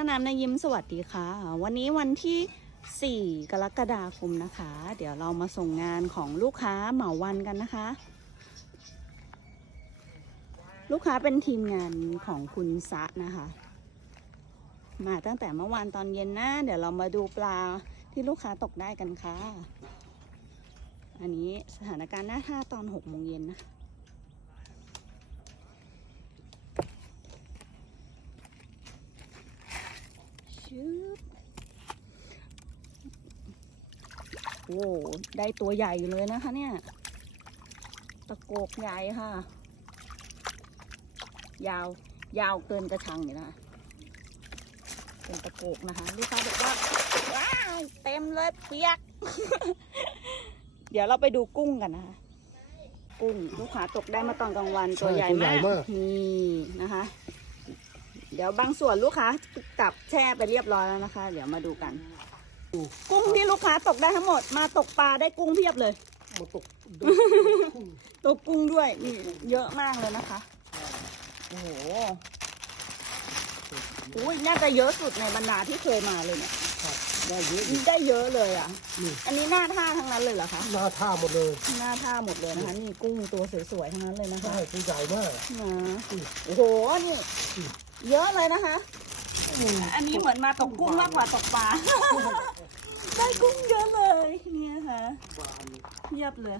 ท่าน้ำนายิ้มสวัสดีค่ะ วันนี้วันที่ 4 กรกฎาคมนะคะ เดี๋ยวเรามาส่งงานของลูกค้าเหมาวันกันนะคะ ลูกค้าเป็นทีมงานของคุณซะนะคะ มาตั้งแต่เมื่อวานตอนเย็นนะ เดี๋ยวเรามาดูปลาที่ลูกค้าตกได้กันค่ะ อันนี้สถานการณ์หน้าท่าตอน6โมงเย็นนะบ โอ้ได้ตัวใหญ่อยู่เลยนะคะเนี่ย ตะโกกใหญ่ค่ะ ยาวยาวเกินกระชังอยู่นะคะเป็นตะโกกนะคะลูกค้าบอกว่าว้าวเต็มเลยเปียก เดี๋ยวเราไปดูกุ้งกันนะคะ กุ้งลูกค้าตกได้มาตอนกลางวันตัวใหญ่ใช่ตัวใหญ่มากมากนี่นะคะ เดี๋ยวบางส่วนลูกค้าจับแช่ไปเรียบร้อยแล้วนะคะ เดี๋ยวมาดูกัน กุ้งที่ลูกค้าตกได้ทั้งหมด มาตกปลาได้กุ้งเพียบเลย มาตกตกกุ้งด้วยนี่เยอะมากเลยนะคะ โอ้โหอุ้ยน่าจะเยอะสุดในบรรดาที่เคยมาเลยเนี่ยได้เยอะอยู่ ได้เยอะเลยอะ นี่ อันนี้หน้าท่าทั้งนั้นเลยเหรอคะ หน้าท่าหมดเลยหน้าท่าหมดเลยนะคะ นี่กุ้งตัวสวยๆทั้งนั้นเลยนะคะ ใช่ตัวใหญ่มาก นะโอ้โห นี่เยอะเลยนะคะ อันนี้เหมือนมาตกกุ้งมากกว่าตกปลา ได้กุ้งเยอะเลย เนี่ยค่ะเยียบเลย